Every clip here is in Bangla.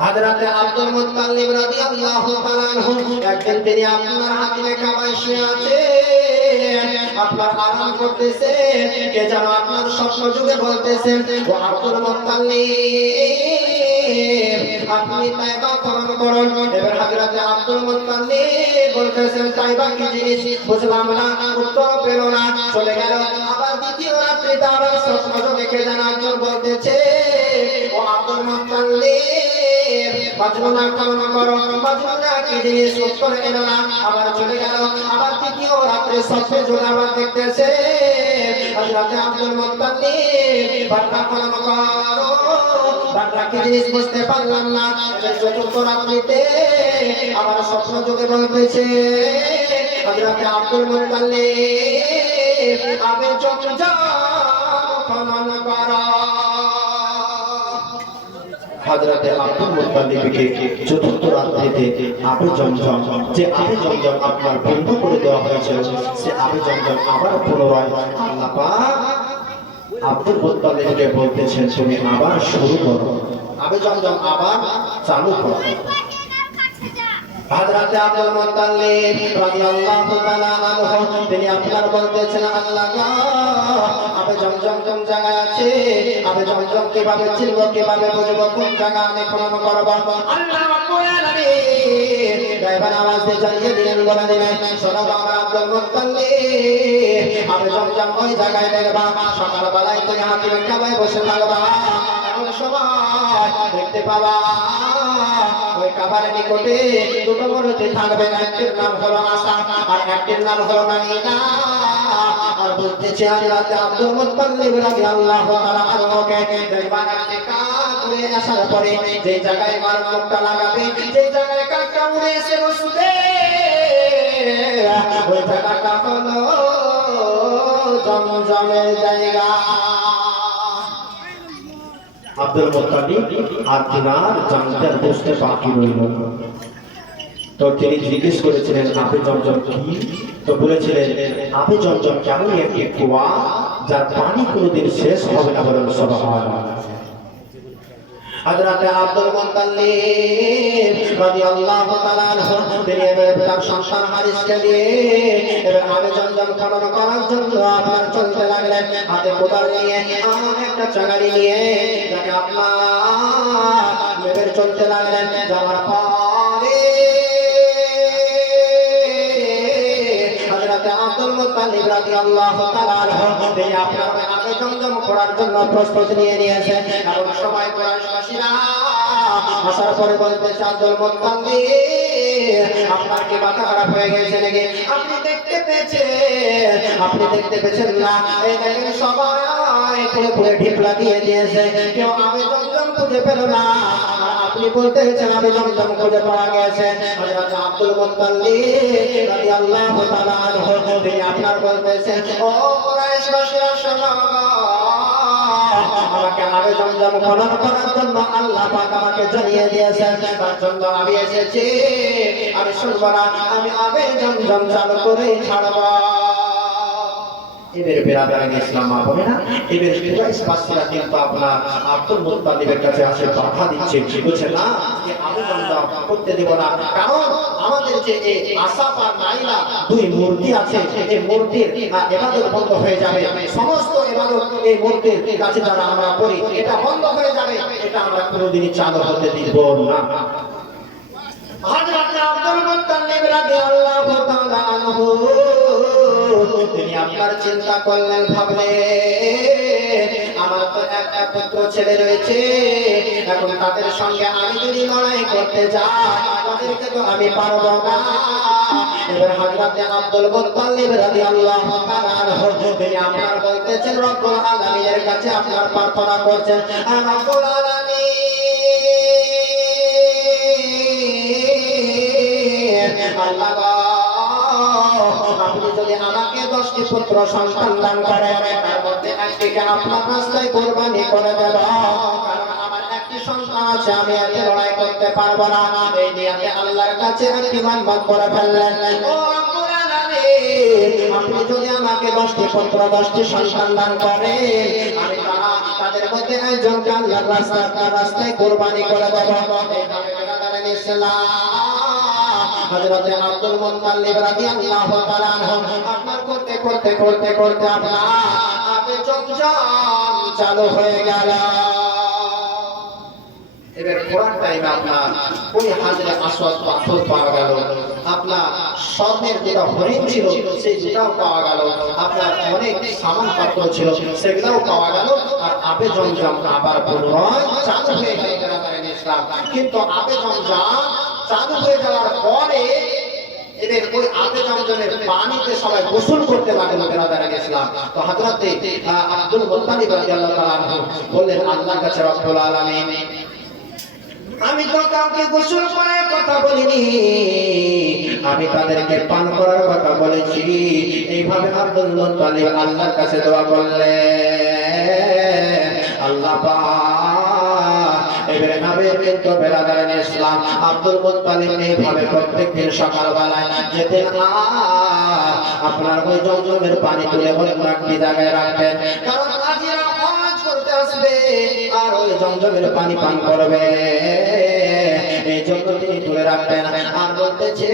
হাজরাতে আব্দুল মুত্তালিব রাদিয়াল্লাহু তাআলা একদিন তিনি আপনার হাতিমে লেখা শুয়ে আছে, আপনার আরাম করতেছে, কে যেন আপনার স্বপ্ন যুগে বলতেছেন ও আব্দুল মুত্তালিব! আপনি তাইবা পালন করুন। এবার হাজরাতে আব্দুল মুত্তালিব বলতেছেন তাইবা কি জিনিস? বুঝলাম না, উত্তর পেল না। চলে গেল। আবার দ্বিতীয় রাত্রিতে আবার স্বপ্ন কে যেন একজন বলতেছে, ও আব্দুল মুত্তালিব বাঁচবো না পালন করো। বাঁচবো না কি জিনিস? উত্তর এলো না। আবার চলে গেল। আবার তৃতীয় রাত্রে স্বপ্নে আবার দেখতেছে, হযরতে আব্দুল মুত্তালিব বাট্টা পালন করো। বাট্টা কি জিনিস বুঝতে পারলাম না। চতুর্থ আবার স্বপ্ন যোগে যাও পালন হাজরাতে আব্দুল রাত্রিতে আবে জমজম যে আপনার বন্ধ করে দেওয়া হয়েছিল, সে আবে জমজম আবার পুনরায় আল্লাহ পাক আব্দুল মোত্তালিবকে বলতেছেন তুমি আবার শুরু করো। আবে জমজম আবার চালু করো হযরতে আব্দুল মুত্তালিব রাদিয়াল্লাহু তাআলা আনহু, তিনি আপনার বলতেছেন, আল্লাহ আবে জমজম কোন জায়গায় আছে? আবে জমজম কীভাবে চিনব, কীভাবে বুঝব, কোন জায়গা আমি খনন করব? ড্রাইভার আওয়াজ দিয়ে জানিয়ে দিলেন, বলে দিলেন আবে জমজম ওই জায়গায় দেখবা সকালবেলায় তুমি হাতিমের কাবায় বসে থাকবা। সময় দেখতে পাবা কাবার নিকটে দুটো মূর্তি থাকবে একটির নাম হলো আশা আর একটির নাম হলো মাইনা আর বলতেছে আল্লাহ আব্দুল মুত্তালিব রাদিয়াল্লাহু তাআলা আনহুকে দরবার থেকে করে আসার পরে যে জায়গায় মার মুখটা লাগাবে, যে জায়গায় কাকটা উড়ে এসে বসবে, ওই জায়গাটা হলো জমজমের জায়গা। আব্দুল মুত্তালিব আর তিনার জানতে বুঝতে বাকি রইল। তো তিনি জিজ্ঞেস করেছিলেন আবে জমজম কি? তো বলেছিলেন আবে জমজম কেমন একটি কুয়া যার পানি কোনোদিন শেষ হবে না বলেন সবাই হযরতে আব্দুল মুত্তালিব রাদিয়াল্লাহু তাআলা তিনি এবার তার সন্তান হারিসকে দিয়ে এবার আবে জমজম খনন করার জন্য আপনার চলতে লাগলেন। হাতে কোদাল নিয়ে চাঙারি নিয়ে যাকে আপনার চলতে লাগলেন, যাওয়ার পরে আপনার কি মাথা খারাপ হয়ে গেছে নাকি? আপনি আপনি দেখতে পেয়েছেন না এই সবাই পুরো পুরো ঢিপলা দিয়ে দিয়েছে। কেউ আমি জমজম খুঁজে পেল না। আপনি বলতে বলতেছেন আমি জমজম খুঁজে পাওয়া গেছে। আব্দুল মোত্তাল্লি আল্লাহ তিনি আপনার বলতেছেন ও আবে জমজম খনন করার জন্য আল্লাহ পাক আমাকে জানিয়ে দিয়েছেন, তার আমি এসেছি। আমি শুনব না, আমি আগে জমজম চালু করে ছাড়বো। এদের বেরাদারান ইসলাম মা বলে না এদের কুরাইশ বাসীরা কিন্তু আপনার আব্দুল কাছে আসে বাধা দিচ্ছে। বলছে, না আমি জমজম করতে দেব না। কারণ আমাদের যে এই আসাফ নাইলা দুই মূর্তি আছে, এই মূর্তির ইবাদত বন্ধ হয়ে যাবে। সমস্ত ইবাদত এই মূর্তির কাছে যারা আমরা করি, এটা বন্ধ হয়ে যাবে। এটা আমরা কোনোদিনই চালু হতে দিব না। হযরত আব্দুল মুত্তালিব রাদিয়াল্লাহু তাআলা আনহু তিনি আপনার চিন্তা করলেন, ভাবলেন, আমার তো একটা পুত্র ছেলে রয়েছে। এখন তাদের সঙ্গে আমি যদি লড়াই করতে যাই তো আমি পারব না। আপনার বলতেছেন, রব্বুল কাছে আপনার প্রার্থনা করছেন আলামিন পুত্র সন্তান দান একটিকে আপনার রাস্তায় কোরবানি করে দেব। করে দশটি আমি তাদের মধ্যে রাস্তায় কোরবানি করে দেব। ইসলাম। হযরত আব্দুল মুত্তালিব রাদিয়াল্লাহু তাআলা আনহু আপনার করতে করতে করতে করতে আপনার জমজম চালু হয়ে গেল। এবার কোরআন টাইমে আপনার ওই হাজরে আসওয়াদ পাথর পাওয়া গেল। আপনার স্বর্ণের যেটা হরিণ ছিল, সেই দুটাও পাওয়া গেল। আপনার অনেক সামান পাত্র ছিল, সেগুলোও পাওয়া গেল। আর আবে জমজম আবার পুনরায় চালু হয়ে গেল। ইসলাম কিন্তু আবে জমজম চালু হয়ে যাওয়ার পরে এদের ওই পানিতে সবাই গোসল করতে লাগল ইসলাম। তো হযরতে আহ, আব্দুল বললেন কাছে আমি তো কাউকে গোসল করার কথা বলিনি। আমি তাদেরকে পান করার কথা বলেছি। এইভাবে আব্দুল আল্লাহর কাছে দোয়া করলেন। আল্লাহ পাক কিন্তু বেলাদারেন ইসলাম আব্দুল মুত্তালিব এইভাবে প্রত্যেকদিন সকালবেলায় যেতে না আপনার ওই জমজমের পানি তুলে বলে রাখতে জায়গায় কারণ আসবে আর ওই জমজমের পানি পান করবে। এই জন্য তিনি তুলে রাখতেন আর বলতেছে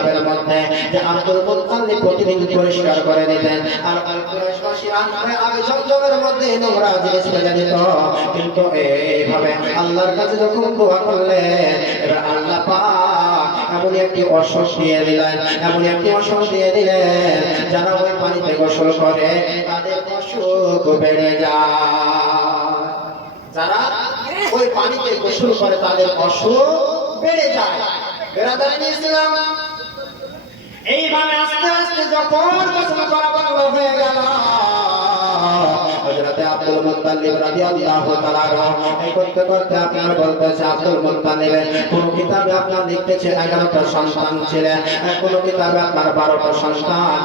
কিতাবের মধ্যে যে আব্দুল মুত্তালিব প্রতিদিন পরিষ্কার করে দিতেন আর ওই কুরাইশবাসীরা ওই আগে জমজমের মধ্যে নোংরা জিনিস ফেলে দিত। কিন্তু এইভাবে আল্লাহর কাছে যখন দোয়া করলেন, এবার আল্লাহ পাক এমন একটি অসুখ দিয়ে দিলেন এমন একটি অসুখ দিয়ে দিলেন, যারা ওই পানিতে গোসল করে, তাদের অসুখ বেড়ে যায়। যারা ওই পানিতে গোসল করে, তাদের অসুখ বেড়ে যায়। বেড়াদারিন ইসলাম এইভাবে আস্তে আস্তে যখন গোসল করা বন্ধ হয়ে গেল আব্দুল মুত্তালিব করতে করতে আপনার বলতেছে আব্দুল কোন কিতাবে আপনার লিখতেছে 11টা সন্তান ছিলেন কোন কিতাবে আপনার 12টা সন্তান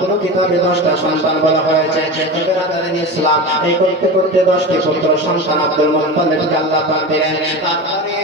কোন কিতাবে 10টা সন্তান বলা হয়েছে ইসলাম, এই করতে করতে 10টি পুত্র সন্তান আব্দুল আল্লাহ তারপরে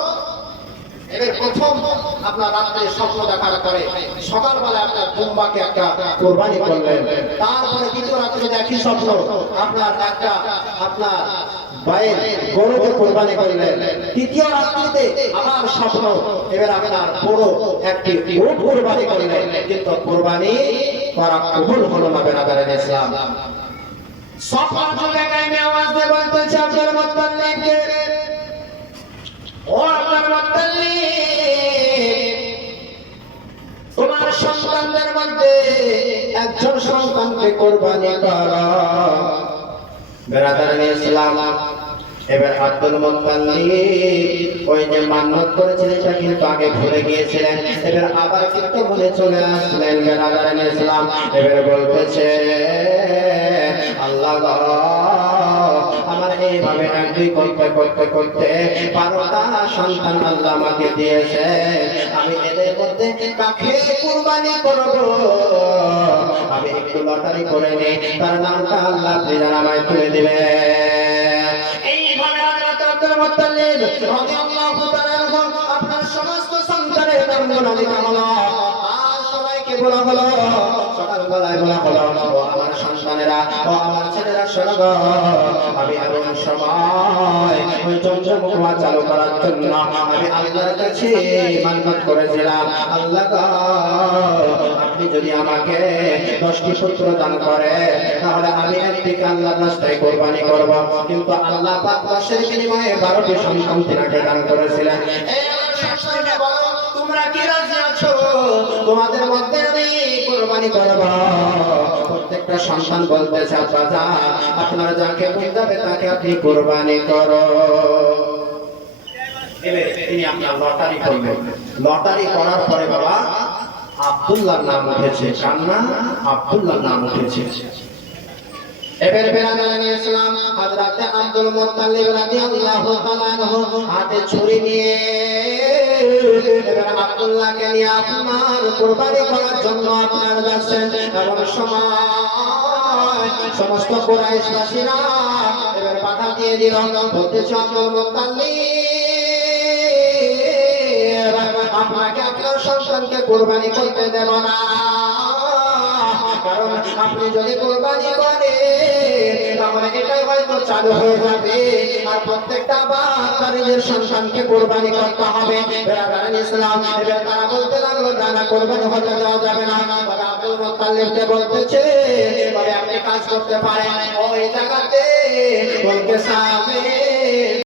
এবার প্রথম আপনার রাত্রে স্বপ্ন দেখার পরে সকালবেলা আপনার কুম্বাকে একটা কোরবানি করলেন। তারপরে দ্বিতীয় রাত্রে দেখি স্বপ্ন, আপনার একটা আপনার বাইরে গরুকে কোরবানি করলেন। তৃতীয় রাত্রিতে আবার স্বপ্ন, এবার আপনার বড় একটি উট কোরবানি করলেন। কিন্তু কোরবানি করা কবুল হলো না বেনাদারের ইসলাম। স্বপ্ন যুগে গাইমে আওয়াজ দিয়ে বলতেছে আব্দুল মুত্তালিবকে। তোমার সন্তানদের মধ্যে একজন সন্তানকে কোরবানি করা। বেরাদার ইসলাম, এবার আব্দুল মুত্তালিব ওই যে মান্যত করেছিলেন, সেটা কিন্তু আগে ভুলে গিয়েছিলেন। এবার আবার কিন্তু ভুলে চলে আসলেন বেরাদার ইসলাম। এবার বলতেছে, আল্লাহ এইভাবে এক দুই করতে করতে করতে? বারোটা সন্তান আল্লাহ আমাকে দিয়েছে। আমি এদের মধ্যে কাকে কুরবানি করব। আমি একটু লটারি করে নিই, তার নামটা আল্লাহ আপনি যেন আমায় তুলে দিবে। আপনার সমস্ত সন্তানের নামগুলো লেখা হলো আর সবাইকে বলা হলো সকালবেলায় বলা হলো ও আমার চালু করার জন্য আমি আল্লাহর কাছে করেছিলাম। আল্লাহ আপনি যদি আমাকে দশটি পুত্র দান করে তাহলে আমি একদিকে আল্লাহর রাস্তায় কোরবানি করব। কিন্তু আল্লাহ দশের বিনিময়ে বারোটি সন্তান তিনাকে দান করেছিলেন। বলো, তোমরা কি রাজি আছো? তোমাদের মধ্যে আমি কোরবানি করব প্রত্যেকটা সন্তান বলতেছে, আব্বা আপনারা যাকে যাবে তাকে আপনি কোরবানি করো। লটারি করার পরে বাবা আব্দুল্লাহর নাম উঠেছে। কার নাম? আব্দুল্লাহর নাম উঠেছে। এবার বেরাদানি হাতে ছুরি নিয়ে আব্দুল্লাহকে নিয়ে আপনার কোরবানি করার জন্য আপনার যাচ্ছেন এমন সময় সমস্ত কোরাইশবাসীরা এবার বাধা দিয়ে দিল। বলতেছে আব্দুল আপনাকে আপনার সন্তানকে কোরবানি করতে দেব না। কারণ আপনি যদি কোরবানি করেন চালু হয়ে যাবে। আর প্রত্যেকটা বাপ তার নিজের সন্তানকে কোরবানি করতে হবে। ইসলাম এবার তারা বলতে লাগল, না কোরবানি হতে দেওয়া যাবে না। তবে আব্দুল মোত্তালিবকে বলতেছে তবে আপনি কাজ করতে পারেন। ওই জায়গাতে বলতে সামনে